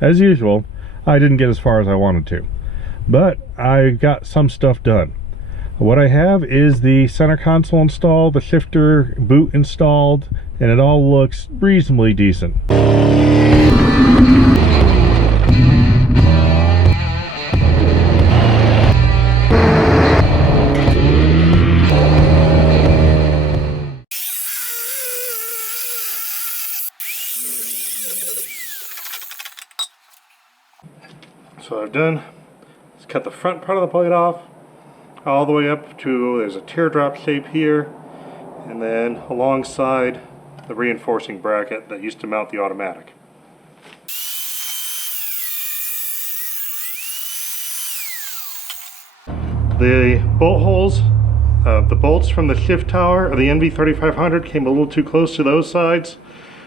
as usual, I didn't get as far as I wanted to, but I got some stuff done. What I have is the center console installed, the shifter boot installed, and it all looks reasonably decent. So what I've done is cut the front part of the plate off all the way up to, there's a teardrop shape here, and then alongside the reinforcing bracket that used to mount the automatic. The bolt holes, the bolts from the shift tower of the NV3500 came a little too close to those sides,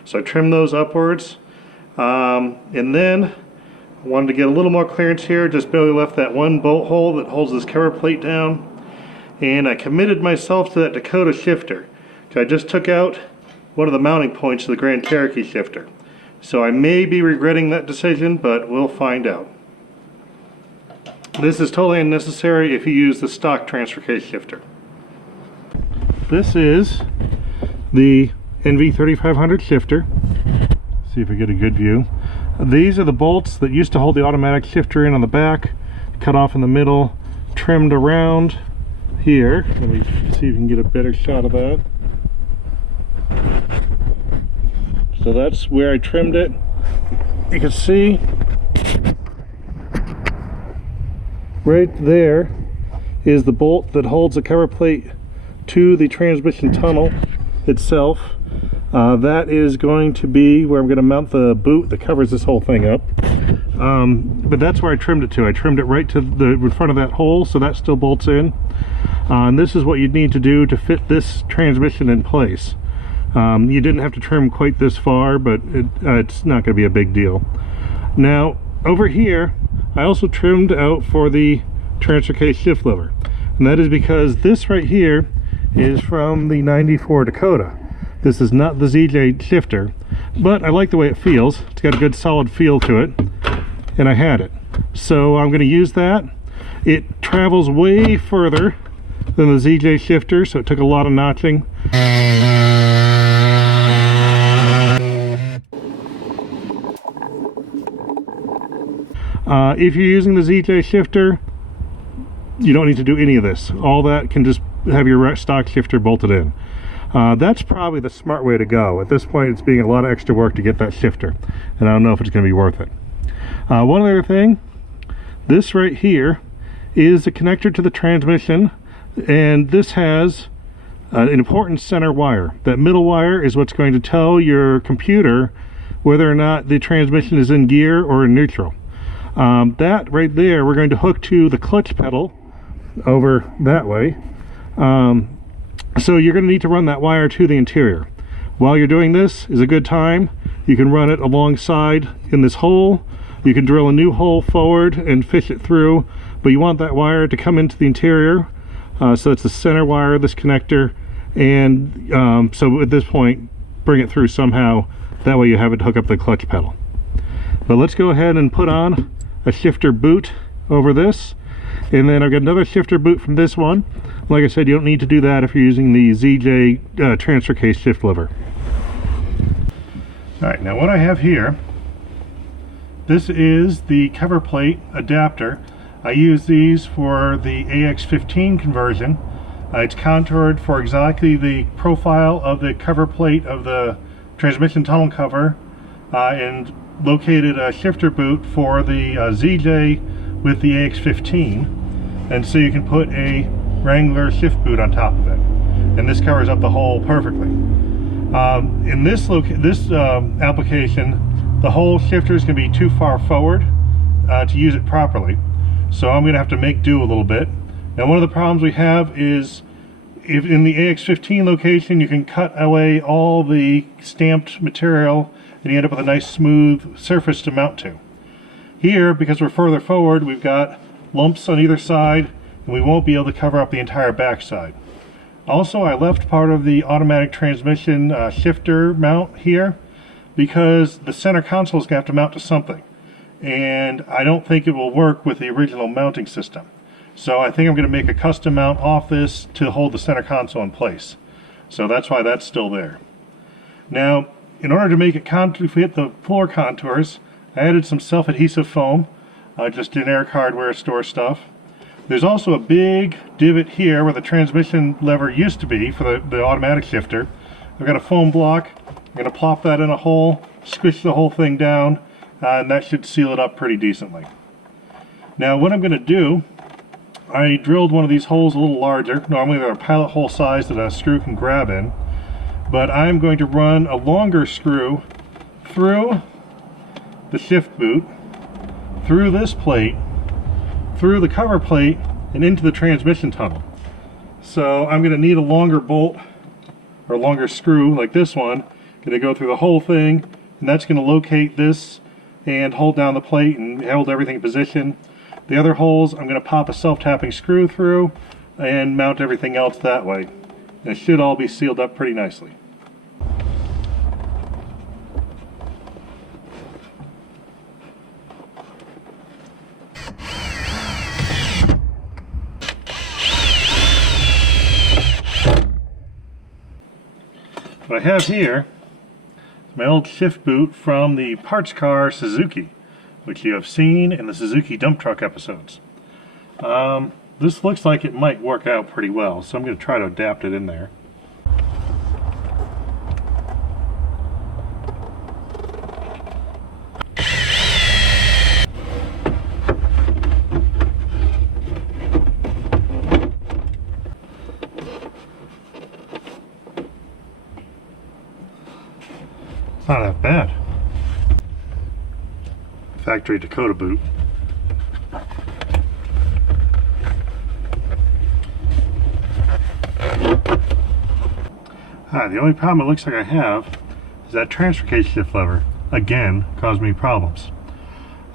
so I trimmed those upwards. And then I wanted to get a little more clearance here, just barely left that one bolt hole that holds this cover plate down. And I committed myself to that Dakota shifter. I just took out one of the mounting points of the Grand Cherokee shifter. So I may be regretting that decision, but we'll find out. This is totally unnecessary if you use the stock transfer case shifter. This is the NV3500 shifter. See if we get a good view. These are the bolts that used to hold the automatic shifter in on the back, cut off in the middle, trimmed around here. Let me see if you can get a better shot of that. So that's where I trimmed it. You can see right there is the bolt that holds the cover plate to the transmission tunnel itself. That is going to be where I'm going to mount the boot that covers this whole thing up. But that's where I trimmed it to. I trimmed it right to the in front of that hole, so that still bolts in. And this is what you'd need to do to fit this transmission in place. You didn't have to trim quite this far, but it's not going to be a big deal. Now, over here, I also trimmed out for the transfer case shift lever. And that is because this right here is from the 94 Dakota. This is not the ZJ shifter, but I like the way it feels. It's got a good solid feel to it, and I had it. So I'm going to use that. It travels way further than the ZJ shifter, so it took a lot of notching. If you're using the ZJ shifter, you don't need to do any of this. All that can just have your stock shifter bolted in. That's probably the smart way to go. At this point, it's being a lot of extra work to get that shifter, and I don't know if it's going to be worth it. One other thing, this right here is the connector to the transmission, and this has an important center wire. That middle wire is what's going to tell your computer whether or not the transmission is in gear or in neutral. That right there we're going to hook to the clutch pedal over that way. So you're going to need to run that wire to the interior. While you're doing this is a good time. You can run it alongside in this hole. You can drill a new hole forward and fish it through, but you want that wire to come into the interior. So it's the center wire, this connector, and so at this point bring it through somehow. That way you have it hook up the clutch pedal. But let's go ahead and put on a shifter boot over this. And then I've got another shifter boot from this one. Like I said, you don't need to do that if you're using the ZJ transfer case shift lever. Alright, now what I have here, this is the cover plate adapter. I use these for the AX15 conversion. It's contoured for exactly the profile of the cover plate of the transmission tunnel cover, and located a shifter boot for the ZJ with the AX15. And so you can put a Wrangler shift boot on top of it, and this covers up the hole perfectly. In this application, the whole shifter is going to be too far forward to use it properly, so I'm going to have to make do a little bit. Now, one of the problems we have is if in the AX15 location you can cut away all the stamped material and you end up with a nice smooth surface to mount to. Here, because we're further forward, we've got lumps on either side, and we won't be able to cover up the entire back side. Also, I left part of the automatic transmission shifter mount here because the center console is going to have to mount to something. and I don't think it will work with the original mounting system. So I think I'm going to make a custom mount off this to hold the center console in place. So that's why that's still there. Now, in order to make it fit the floor contours, I added some self-adhesive foam, just generic hardware store stuff. There's also a big divot here where the transmission lever used to be for the automatic shifter. I've got a foam block. I'm going to plop that in a hole, squish the whole thing down, and that should seal it up pretty decently. Now what I'm going to do, I drilled one of these holes a little larger. Normally they're a pilot hole size that a screw can grab in, but I'm going to run a longer screw through the shift boot, through this plate, through the cover plate, and into the transmission tunnel. So I'm going to need a longer bolt or a longer screw like this one. Going to go through the whole thing, and that's going to locate this and hold down the plate and hold everything in position. The other holes I'm going to pop a self-tapping screw through and mount everything else that way. And it should all be sealed up pretty nicely. What I have here is my old shift boot from the parts car Suzuki, which you have seen in the Suzuki dump truck episodes. This looks like it might work out pretty well, so I'm going to try to adapt it in there. It's not that bad. Factory Dakota boot. The only problem it looks like I have is that transfer case shift lever, again, caused me problems.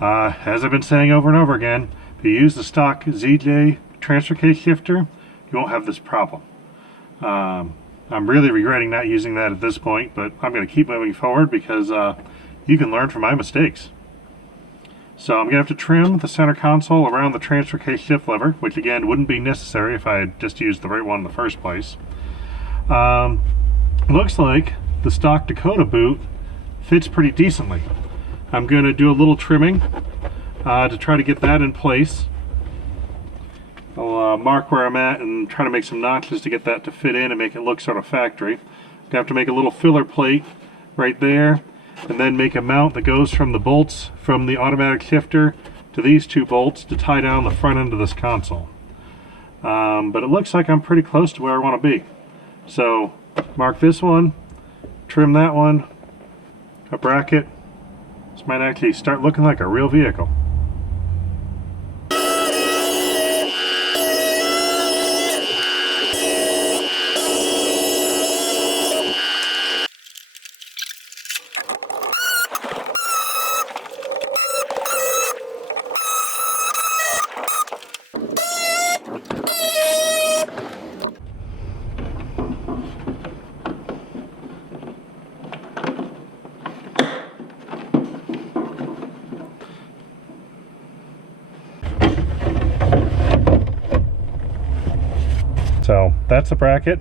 As I've been saying over and over again, if you use the stock ZJ transfer case shifter, you won't have this problem. I'm really regretting not using that at this point, but I'm going to keep moving forward because you can learn from my mistakes. So I'm going to have to trim the center console around the transfer case shift lever, which again wouldn't be necessary if I had just used the right one in the first place. Looks like the stock Dakota boot fits pretty decently. I'm going to do a little trimming to try to get that in place. I'll mark where I'm at and try to make some notches to get that to fit in and make it look sort of factory. I'm going to have to make a little filler plate right there, and then make a mount that goes from the bolts from the automatic shifter to these two bolts to tie down the front end of this console. But it looks like I'm pretty close to where I want to be. So mark this one, trim that one, a bracket. This might actually start looking like a real vehicle. So that's the bracket.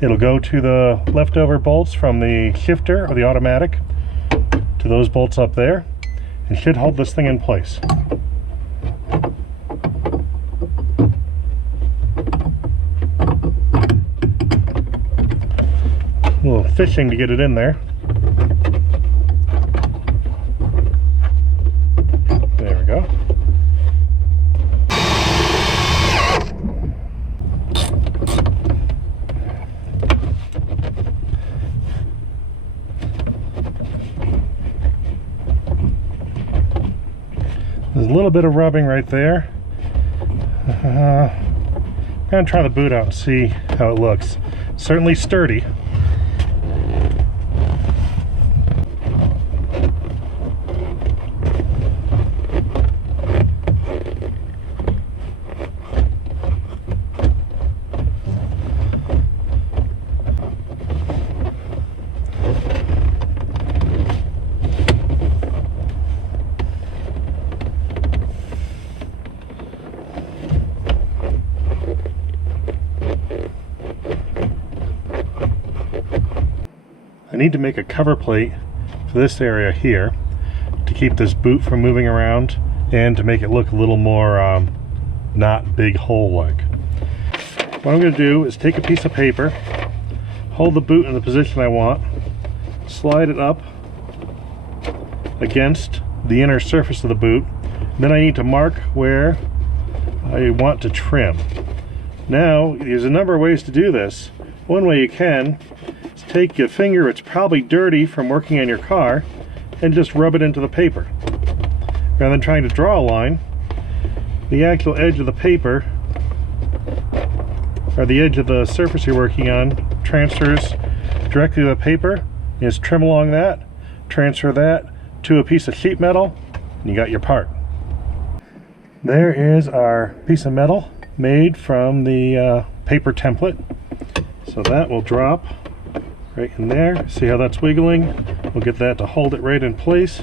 It'll go to the leftover bolts from the shifter or the automatic to those bolts up there and should hold this thing in place. A little fishing to get it in there. There we go. There's a little bit of rubbing right there. I'm going to try the boot out and see how it looks. Certainly sturdy. need to make a cover plate for this area here to keep this boot from moving around and to make it look a little more not big hole-like. What I'm going to do is take a piece of paper, hold the boot in the position I want, slide it up against the inner surface of the boot. Then I need to mark where I want to trim. Now, there's a number of ways to do this. One way you can is take your finger, it's probably dirty from working on your car, and just rub it into the paper. Rather than trying to draw a line, the actual edge of the paper, or the edge of the surface you're working on, transfers directly to the paper. You just trim along that, transfer that to a piece of sheet metal, and you got your part. There is our piece of metal made from the paper template. So that will drop right in there. See how that's wiggling? We'll get that to hold it right in place.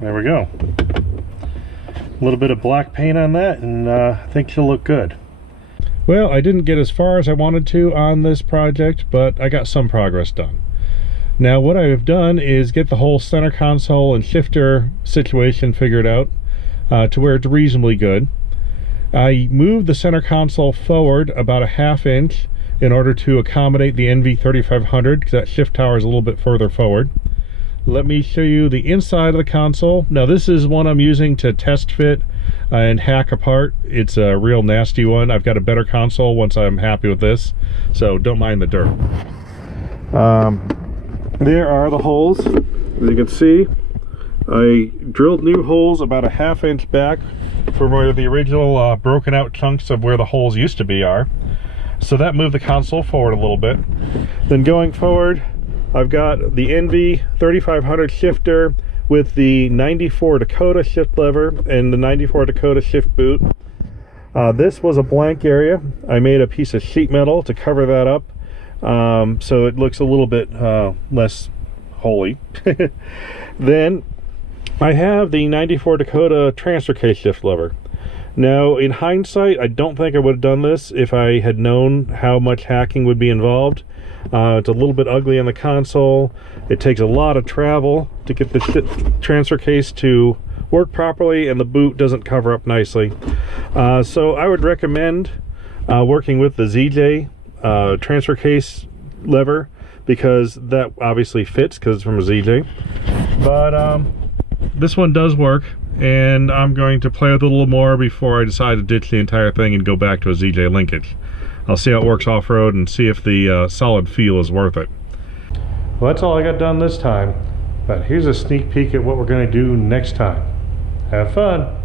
There we go. A little bit of black paint on that, and I think she'll look good. Well, I didn't get as far as I wanted to on this project, but I got some progress done. Now what I have done is get the whole center console and shifter situation figured out to where it's reasonably good. I moved the center console forward about a ½ inch in order to accommodate the NV3500, because that shift tower is a little bit further forward. Let me show you the inside of the console. Now this is one I'm using to test fit and hack apart. It's a real nasty one. I've got a better console once I'm happy with this, so don't mind the dirt. There are the holes. As you can see, I drilled new holes about a ½ inch back from where the original broken out chunks of where the holes used to be are. So that moved the console forward a little bit. Then going forward, I've got the NV3500 shifter with the 94 Dakota shift lever and the 94 Dakota shift boot. This was a blank area. I made a piece of sheet metal to cover that up, so it looks a little bit less holy. Then I have the 94 Dakota transfer case shift lever. Now, in hindsight, I don't think I would have done this if I had known how much hacking would be involved. It's a little bit ugly on the console. It takes a lot of travel to get the transfer case to work properly, and the boot doesn't cover up nicely. So I would recommend working with the ZJ transfer case lever, because that obviously fits because it's from a ZJ. But this one does work, and I'm going to play with it a little more before I decide to ditch the entire thing and go back to a ZJ linkage. I'll see how it works off-road and see if the solid feel is worth it. Well, that's all I got done this time, but here's a sneak peek at what we're going to do next time. Have fun!